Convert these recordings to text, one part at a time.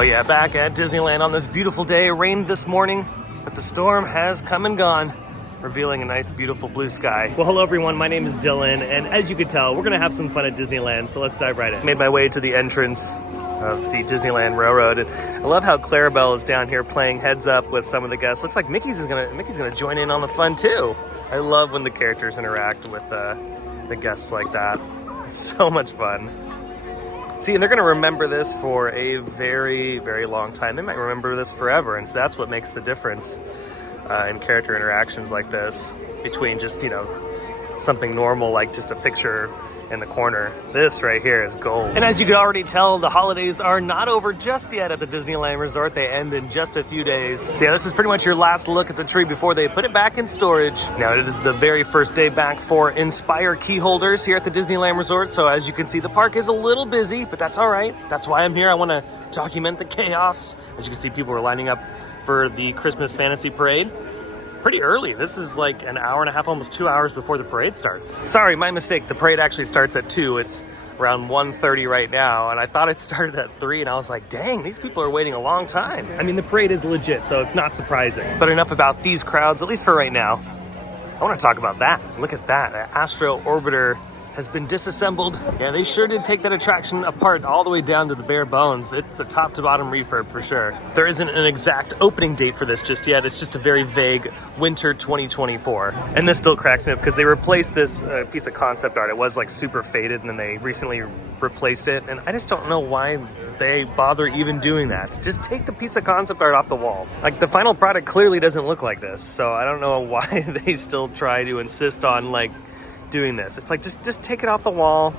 Oh yeah, back at Disneyland on this beautiful day. It rained this morning, but the storm has come and gone, revealing a nice, beautiful blue sky. Well, hello everyone, my name is Dylan, and as you can tell, we're gonna have some fun at Disneyland, so let's dive right in. Made my way to the entrance of the Disneyland Railroad, and I love how Clarabelle is down here playing heads up with some of the guests. Looks like Mickey's gonna join in on the fun too. I love when the characters interact with the guests like that. It's so much fun. See, and they're gonna remember this for a very, very long time. They might remember this forever, and so that's what makes the difference in character interactions like this between just, you know, something normal like just a picture in the corner. This right here is gold. And as you can already tell, the holidays are not over just yet at the Disneyland Resort. They end in just a few days. So yeah, this is pretty much your last look at the tree before they put it back in storage. Now it is the very first day back for Inspire key holders here at the Disneyland Resort. So as you can see, the park is a little busy, but that's all right. That's why I'm here. I want to document the chaos. As you can see, people are lining up for the Christmas Fantasy Parade. Pretty early. This is like an hour and a half, almost 2 hours before the parade starts. Sorry, my mistake. The parade actually starts at 2. It's around 1:30 right now, and I thought it started at 3, and I was like, dang, these people are waiting a long time. I mean, the parade is legit, so it's not surprising. But enough about these crowds, at least for right now. I want to talk about that. Look at that. An Astro Orbiter has been disassembled. Yeah, they sure did take that attraction apart all the way down to the bare bones. It's a top to bottom refurb for sure. There isn't an exact opening date for this just yet. It's just a very vague winter 2024. And this still cracks me up because they replaced this piece of concept art. It was like super faded, and then they recently replaced it. And I just don't know why they bother even doing that. Just take the piece of concept art off the wall. Like, the final product clearly doesn't look like this. So I don't know why they still try to insist on like doing this. It's like, just take it off the wall,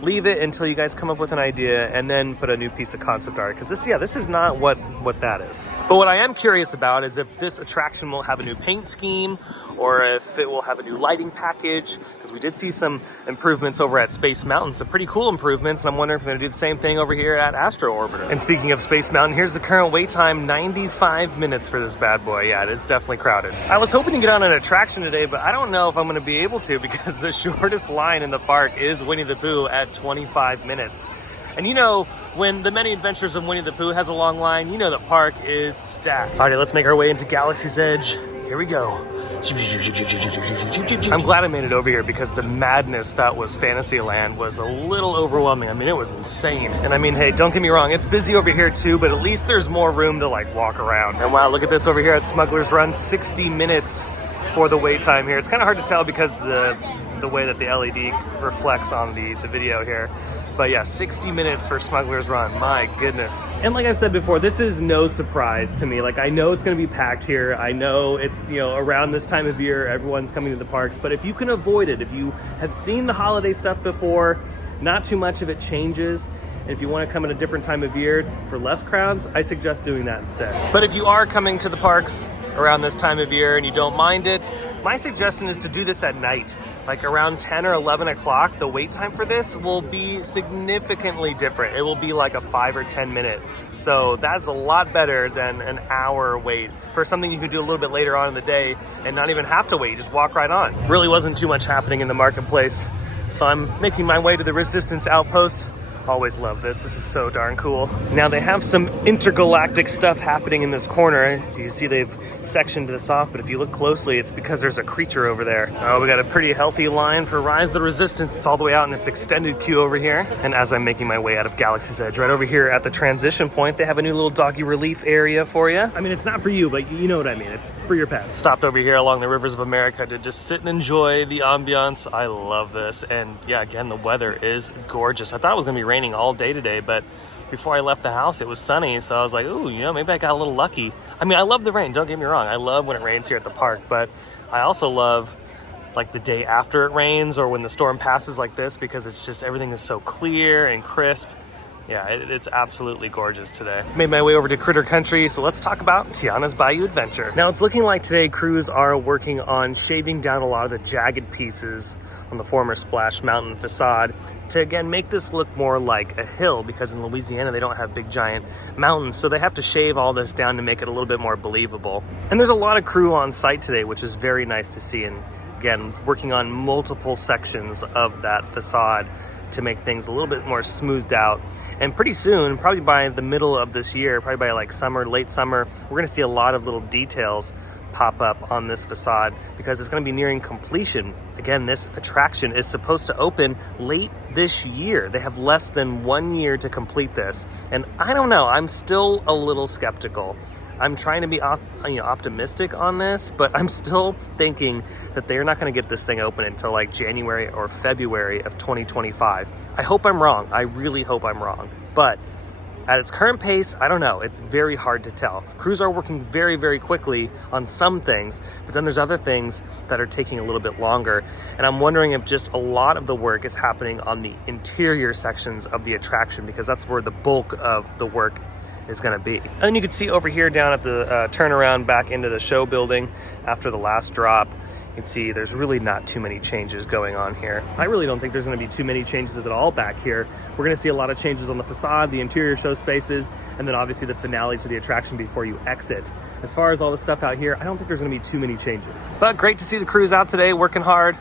leave it until you guys come up with an idea, and then put a new piece of concept art. Because this is not what that is. But what I am curious about is if this attraction will have a new paint scheme, or if it will have a new lighting package, because we did see some improvements over at Space Mountain, some pretty cool improvements, and I'm wondering if they're gonna do the same thing over here at Astro Orbiter. And speaking of Space Mountain, here's the current wait time, 95 minutes for this bad boy. Yeah, it's definitely crowded. I was hoping to get on an attraction today, but I don't know if I'm gonna be able to, because the shortest line in the park is Winnie the Pooh at 25 minutes. And you know, when the Many Adventures of Winnie the Pooh has a long line, you know the park is stacked. All right, let's make our way into Galaxy's Edge. Here we go. I'm glad I made it over here because the madness that was Fantasyland was a little overwhelming. I mean, it was insane. And I mean, hey, don't get me wrong, it's busy over here too, but at least there's more room to like walk around. And wow, look at this over here at Smuggler's Run, 60 minutes for the wait time here. It's kind of hard to tell because the way that the LED reflects on the video here. But yeah, 60 minutes for Smuggler's Run, my goodness. And like I said before, this is no surprise to me. Like, I know it's gonna be packed here. I know it's, you know, around this time of year, everyone's coming to the parks, but if you can avoid it, if you have seen the holiday stuff before, not too much of it changes. And if you wanna come at a different time of year for less crowds, I suggest doing that instead. But if you are coming to the parks around this time of year and you don't mind it, my suggestion is to do this at night. Like around 10 or 11 o'clock, the wait time for this will be significantly different. It will be like a 5 or 10 minute. So that's a lot better than an hour wait for something you can do a little bit later on in the day and not even have to wait, you just walk right on. Really wasn't too much happening in the marketplace. So I'm making my way to the Resistance Outpost. Always love this. This is so darn cool. Now they have some intergalactic stuff happening in this corner. You see they've sectioned this off, but if you look closely, it's because there's a creature over there. Oh, we got a pretty healthy line for Rise of the Resistance. It's all the way out in this extended queue over here. And as I'm making my way out of Galaxy's Edge, right over here at the transition point, they have a new little doggy relief area for you. I mean, it's not for you, but you know what I mean. It's for your pets. Stopped over here along the rivers of America to just sit and enjoy the ambiance. I love this. And yeah, again, the weather is gorgeous. I thought it was gonna be raining all day today, but before I left the house it was sunny, so I was like, ooh, you know, maybe I got a little lucky. I mean, I love the rain, don't get me wrong, I love when it rains here at the park, but I also love like the day after it rains or when the storm passes like this, because it's just, everything is so clear and crisp. Yeah, it's absolutely gorgeous today. Made my way over to Critter Country, so let's talk about Tiana's Bayou Adventure. Now it's looking like today crews are working on shaving down a lot of the jagged pieces on the former Splash Mountain facade to again make this look more like a hill, because in Louisiana they don't have big giant mountains, so they have to shave all this down to make it a little bit more believable. And there's a lot of crew on site today, which is very nice to see, and again working on multiple sections of that facade to make things a little bit more smoothed out. And pretty soon, probably by the middle of this year, probably by like summer, late summer, we're gonna see a lot of little details pop up on this facade because it's going to be nearing completion. Again, this attraction is supposed to open late this year. They have less than 1 year to complete this. And I don't know, I'm still a little skeptical. I'm trying to be optimistic on this, but I'm still thinking that they're not going to get this thing open until like January or February of 2025. I hope I'm wrong. I really hope I'm wrong. But at its current pace, I don't know. It's very hard to tell. Crews are working very, very quickly on some things, but then there's other things that are taking a little bit longer. And I'm wondering if just a lot of the work is happening on the interior sections of the attraction because that's where the bulk of the work is going to be. And then you can see over here down at the turnaround back into the show building after the last drop, you can see there's really not too many changes going on here. I really don't think there's going to be too many changes at all back here. We're going to see a lot of changes on the facade, the interior show spaces, and then obviously the finale to the attraction before you exit. As far as all the stuff out here, I don't think there's going to be too many changes. But great to see the crews out today working hard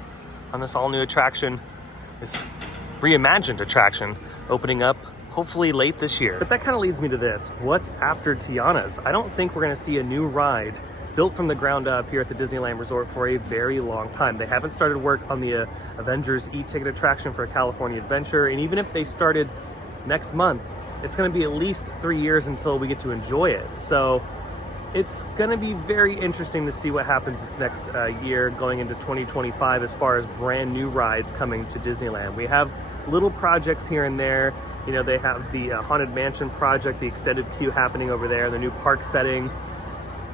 on this all new attraction, this reimagined attraction opening up hopefully late this year. But that kind of leads me to this. What's after Tiana's? I don't think we're going to see a new ride built from the ground up here at the Disneyland Resort for a very long time. They haven't started work on the Avengers e-ticket attraction for California Adventure, and even if they started next month, it's going to be at least 3 years until we get to enjoy it. So it's going to be very interesting to see what happens this next year going into 2025 as far as brand new rides coming to Disneyland. We have little projects here and there. You know, they have the Haunted Mansion project, the extended queue happening over there, the new park setting,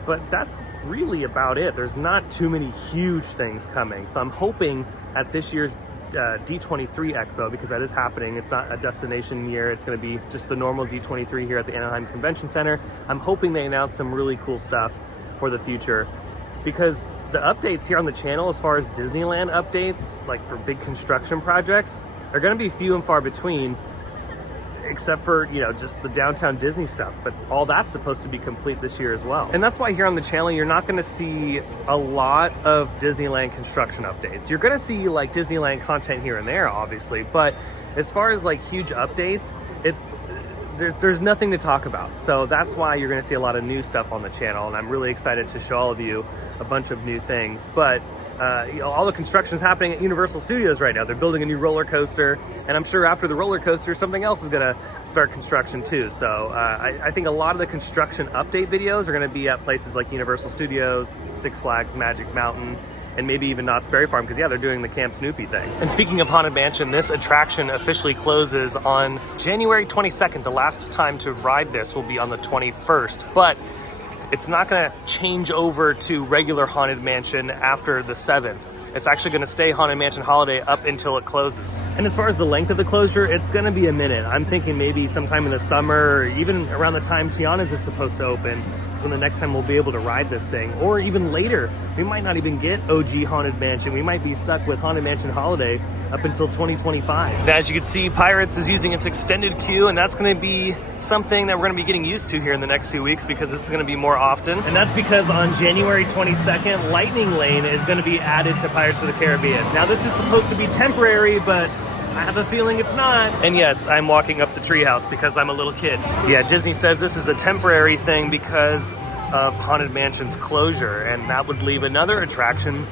but that's really about it. There's not too many huge things coming. So I'm hoping at this year's D23 Expo, because that is happening, it's not a destination year, it's going to be just the normal D23 here at the Anaheim Convention Center. I'm hoping they announce some really cool stuff for the future, because the updates here on the channel as far as Disneyland updates, like for big construction projects, are going to be few and far between, except for, you know, just the downtown Disney stuff, but all that's supposed to be complete this year as well. And that's why here on the channel, you're not gonna see a lot of Disneyland construction updates. You're gonna see like Disneyland content here and there, obviously, but as far as like huge updates, there's nothing to talk about. So that's why you're gonna see a lot of new stuff on the channel, and I'm really excited to show all of you a bunch of new things. But you know, all the construction's happening at Universal Studios right now. They're building a new roller coaster, and I'm sure after the roller coaster, something else is gonna start construction too. So I think a lot of the construction update videos are gonna be at places like Universal Studios, Six Flags, Magic Mountain, and maybe even Knott's Berry Farm, because yeah, they're doing the Camp Snoopy thing. And speaking of Haunted Mansion, this attraction officially closes on January 22nd. The last time to ride this will be on the 21st, but it's not gonna change over to regular Haunted Mansion after the 7th. It's actually gonna stay Haunted Mansion Holiday up until it closes. And as far as the length of the closure, it's gonna be a minute. I'm thinking maybe sometime in the summer, or even around the time Tiana's is supposed to open, is when the next time we'll be able to ride this thing. Or even later, we might not even get OG Haunted Mansion. We might be stuck with Haunted Mansion Holiday up until 2025. And as you can see, Pirates is using its extended queue, and that's gonna be something that we're gonna be getting used to here in the next few weeks, because this is gonna be more often. And that's because on January 22nd, Lightning Lane is gonna be added to Pirates of the Caribbean. Now this is supposed to be temporary, but I have a feeling it's not. And yes, I'm walking up the treehouse because I'm a little kid. Yeah, Disney says this is a temporary thing because of Haunted Mansion's closure, and that would leave another attraction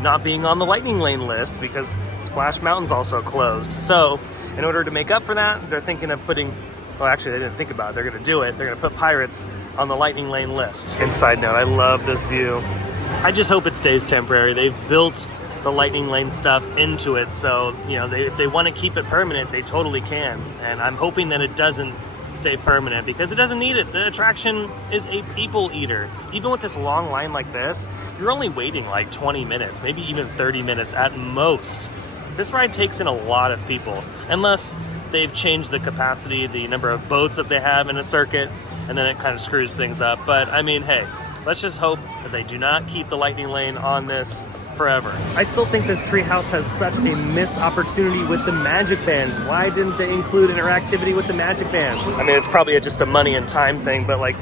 not being on the Lightning Lane list because Splash Mountain's also closed. So in order to make up for that, they're thinking of putting, well, actually they didn't think about it, they're gonna do it. They're gonna put Pirates on the Lightning Lane list. And side note, I love this view. I just hope it stays temporary. They've built the Lightning Lane stuff into it, so you know, if they want to keep it permanent, they totally can. And I'm hoping that it doesn't stay permanent, because it doesn't need it. The attraction is a people eater. Even with this long line like this, you're only waiting like 20 minutes, maybe even 30 minutes at most. This ride takes in a lot of people, unless they've changed the capacity, the number of boats that they have in a circuit, and then it kind of screws things up. But I mean, hey, let's just hope that they do not keep the Lightning Lane on this forever. I still think this treehouse has such a missed opportunity with the magic bands. Why didn't they include interactivity with the magic bands? I mean, it's probably just a money and time thing, but like,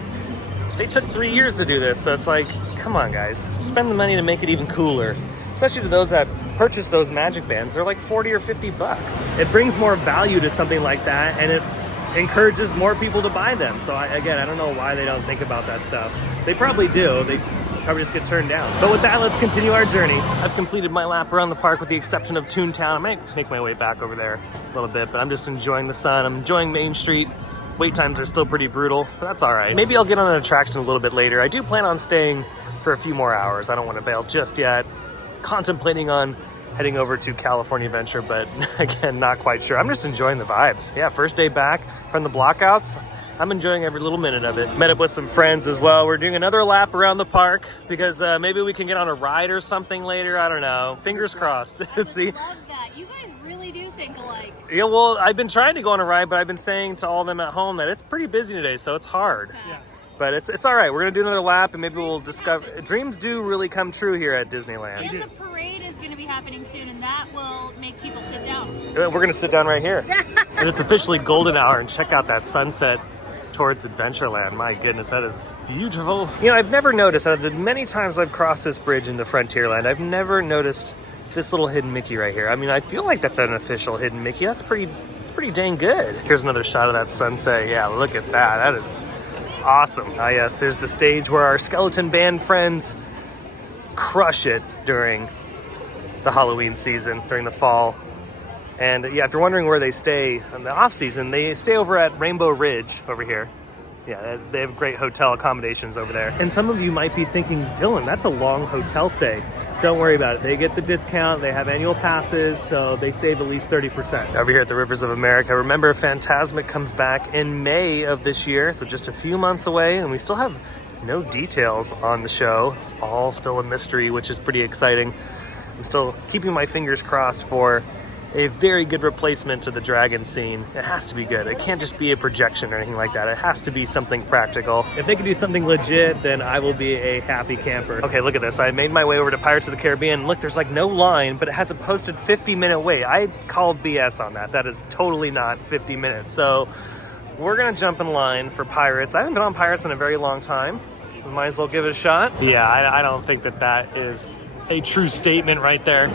they took 3 years to do this, so it's like, come on guys, spend the money to make it even cooler. especially to those that purchase those magic bands. They're like 40 or 50 bucks. It brings more value to something like that, and it encourages more people to buy them. So again, I don't know why they don't think about that stuff. They probably do. They probably just get turned down. But with that, let's continue our journey. I've completed my lap around the park with the exception of Toontown. I might make my way back over there a little bit, but I'm just enjoying the sun. I'm enjoying Main Street. Wait times are still pretty brutal, but that's all right. Maybe I'll get on an attraction a little bit later. I do plan on staying for a few more hours. I don't want to bail just yet. Contemplating on heading over to California Adventure, but again, not quite sure. I'm just enjoying the vibes. Yeah, first day back from the Blockouts. I'm enjoying every little minute of it. Met up with some friends as well. We're doing another lap around the park because maybe we can get on a ride or something later. I don't know. Fingers crossed. I love that. You guys really do think alike. Yeah, well, I've been trying to go on a ride, but I've been saying to all of them at home that it's pretty busy today, so it's hard. Yeah. But it's all right. We're gonna do another lap, and maybe we'll discover. Dreams do really come true here at Disneyland. And the parade is going to be happening soon, and that will make people sit down. We're gonna sit down right here. And it's officially golden hour, and check out that sunset towards Adventureland. My goodness, that is beautiful. You know, I've never noticed, out of the many times I've crossed this bridge into Frontierland, I've never noticed this little hidden Mickey right here. I mean, I feel like that's an official hidden Mickey. It's pretty dang good. Here's another shot of that sunset. Yeah, look at that. That is awesome. Ah, yes, there's the stage where our skeleton band friends crush it during the Halloween season, during the fall. And yeah, if you're wondering where they stay in the off season, they stay over at Rainbow Ridge over here. Yeah, they have great hotel accommodations over there. And some of you might be thinking, Dylan, that's a long hotel stay. Don't worry about it. They get the discount. They have annual passes, so they save at least 30%. Over here at the Rivers of America, remember Fantasmic comes back in May of this year, so just a few months away, and we still have no details on the show. It's all still a mystery, which is pretty exciting. I'm still keeping my fingers crossed for a very good replacement to the dragon scene. It has to be good. It can't just be a projection or anything like that. It has to be something practical. If they can do something legit, then I will be a happy camper. Okay, look at this. I made my way over to Pirates of the Caribbean. Look, there's like no line, but it has a posted 50-minute wait. I call BS on that. That is totally not 50 minutes. So we're gonna jump in line for Pirates. I haven't been on Pirates in a very long time. We might as well give it a shot. Yeah, I don't think that is a true statement right there.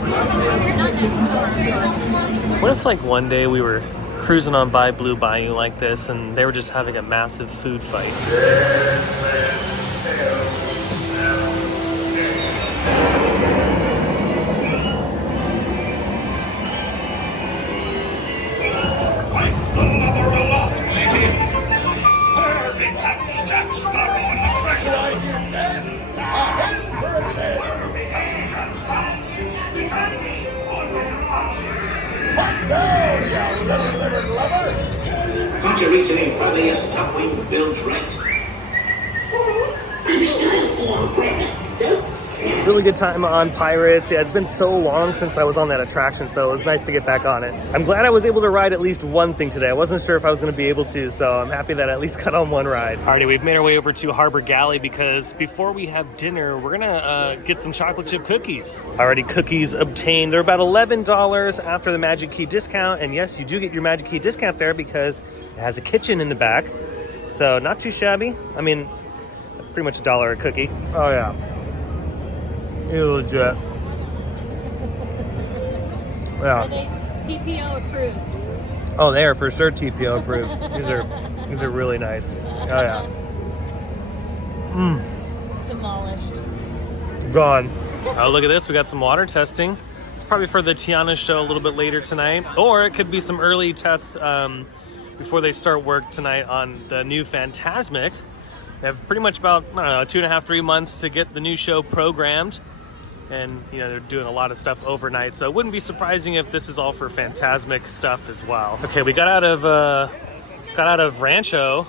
What if like one day we were cruising on by Blue Bayou like this and they were just having a massive food fight? Wipe the lubber aloft, matey! Where be Captain Jack Sparrow and the treasure? Where be Captain Sparrow? Can't you reach any further, you stuck-wing bilge right? Understood, form friend. Really good time on Pirates. Yeah, it's been so long since I was on that attraction, so it was nice to get back on it. I'm glad I was able to ride at least one thing today. I wasn't sure if I was going to be able to, so I'm happy that I at least got on one ride. Alrighty, we've made our way over to Harbor Galley because before we have dinner, we're gonna get some chocolate chip cookies. Already cookies obtained. They're about $11 after the Magic Key discount, and yes, you do get your Magic Key discount there because it has a kitchen in the back, so not too shabby. I mean, pretty much $1 a cookie. Oh yeah. You legit. Yeah. Are they TPO approved? Oh, they are for sure TPO approved. These are really nice. Oh yeah. Demolished. Gone. Oh, look at this. We got some water testing. It's probably for the Tiana show a little bit later tonight, or it could be some early tests before they start work tonight on the new Fantasmic. They have pretty much about, I don't know, 2.5, 3 months to get the new show programmed. And, you know, they're doing a lot of stuff overnight. So it wouldn't be surprising if this is all for Fantasmic stuff as well. Okay, we got out of Rancho.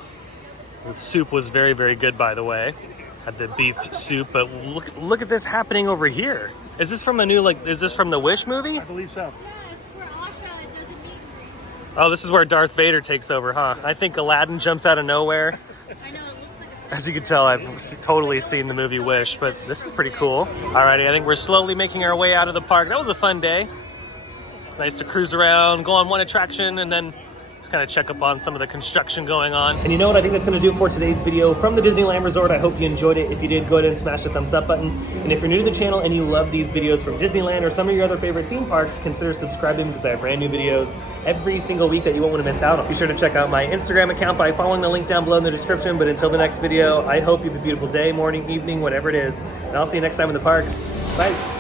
The soup was very, very good, by the way. Had the beef soup, but look at this happening over here. Is this from a new, is this from the Wish movie? I believe so. Yeah, it's where Asha doesn't meet and greet. Oh, this is where Darth Vader takes over, huh? I think Aladdin jumps out of nowhere. I know, it looks like a... As you can tell, I've totally seen the movie Wish, but this is pretty cool. Alrighty, I think we're slowly making our way out of the park. That was a fun day. Nice to cruise around, go on one attraction, and then Just kind of check up on some of the construction going on. And you know what? I think that's going to do it for today's video from the Disneyland Resort. I hope you enjoyed it. If you did, go ahead and smash the thumbs up button. And if you're new to the channel and you love these videos from Disneyland or some of your other favorite theme parks, consider subscribing because I have brand new videos every single week that you won't want to miss out on. Be sure to check out my Instagram account by following the link down below in the description. But until the next video, I hope you have a beautiful day, morning, evening, whatever it is. And I'll see you next time in the parks. Bye.